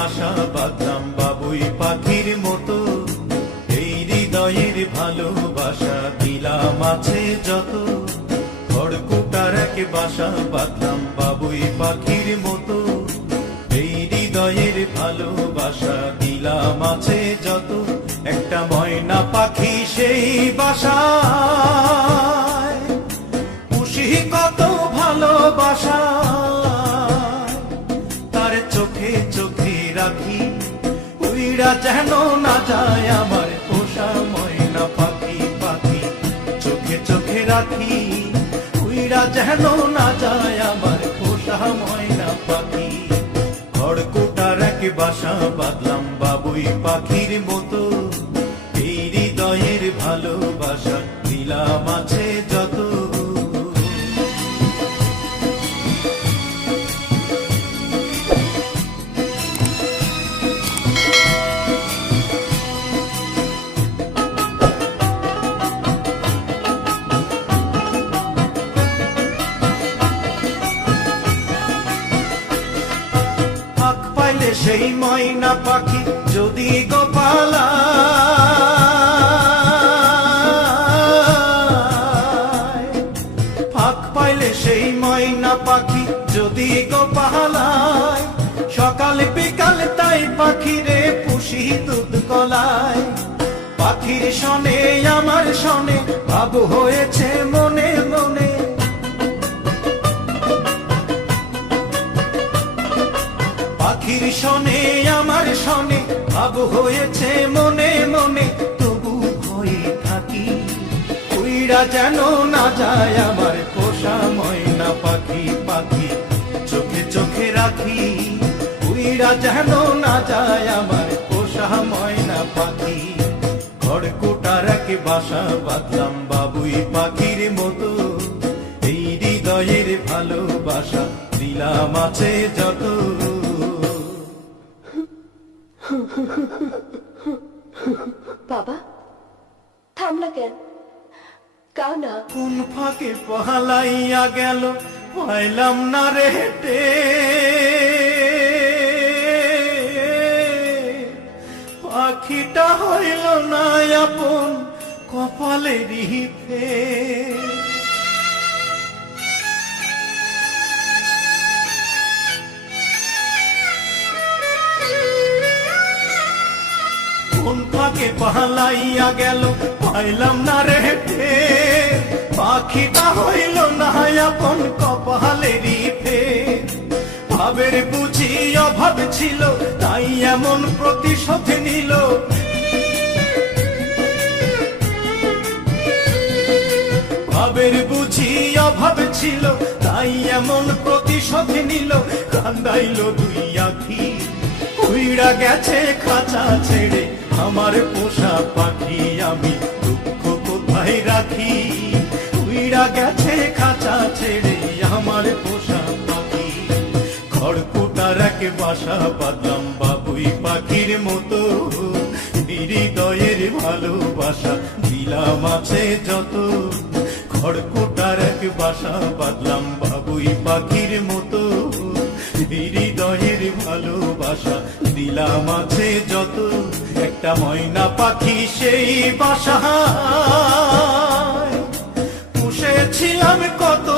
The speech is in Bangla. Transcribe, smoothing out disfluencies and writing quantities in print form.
বাসা বাঁধলাম বাবুই পাখির মতো, এই হৃদয়ের ভালোবাসা দিলাম আছে যত। খড়কুটার এক বাসা বাঁধলাম বাবুই পাখির মতো, এই হৃদয়ের ভালোবাসা দিলাম আছে যত। একটা ময়না পাখি সেই বাসায়, খুশি কত ভালোবাসা, তার চোখে চোখে রাখি, উইরা যেন না যায় আমার পোষা ময়না পাখি। পাখি চোখে চোখে রাখি, উইরা যেন না যায় আমার পোষা ময়না পাখি। খড়কুটার এক বাসা বাঁধলাম বাবুই পাখির মতো, এই হৃদয়ের ভালোবাসা দিলাম আছে যত। সেই ময়না পাখি যদি গোপালা, ফাঁক পাইলে সেই ময়না পাখি যদি গোপালায়, সকাল বিকাল তাই পাখিরে পুষি দুধ গলায়। পাখির শনে আমার শনে ভাব হয়েছে মনে মনে, পাখির শনে আমার শনে ভাব হয়েছে মনে মনে। তবু ভয়ে থাকি, উইরা যেন না যায় আমার পোষা ময়না পাখি। পাখি চোখে চোখে রাখি, উইরা যেন না যায় আমার পোষা ময়না পাখি। খড়কুটার এক বাসা বাঁধলাম বাবুই পাখির মতো, এই হৃদয়ের ভালোবাসা দিলাম আছে যত। বাবা থামলা কেন? কাও না। কোন ফাঁকে পহালাইয়া গেল পাইলাম না রে হেঁটে, পাখিটা হইল না আপন কপালেরই ফের। কোন ফাঁকে পালাইয়া গেল পাইলাম না রে হেঁটে, পাখিটা হইল না আপন কপালেরই ফের। ভাবের বুঝি অভাব ছিল তাই এমন প্রতিশোধ নিল, ভাবের বুঝি অভাব ছিল তাই এমন প্রতিশোধ নিল। কান্দাইল দুই আখি, উইরা গেছে খাঁচা ছেড়ে আমার পোষা পাখি। আমি দুঃখ কোথায় রাখি, উইরা গেছে খাঁচা ছেড়ে আমার পোষা পাখি। খড়কুটার এক বাসা বাঁধলাম বাবুই পাখির মতো, হৃদয়ের ভালোবাসা দিলাম আছে যত। খড়কুটার এক বাসা বাঁধলাম বাবুই পাখির মতো, হৃদয়ের ভালোবাসা দিলাম আছে যত। একটা ময়না পাখি সেই বাসায় পুষেছিলাম কত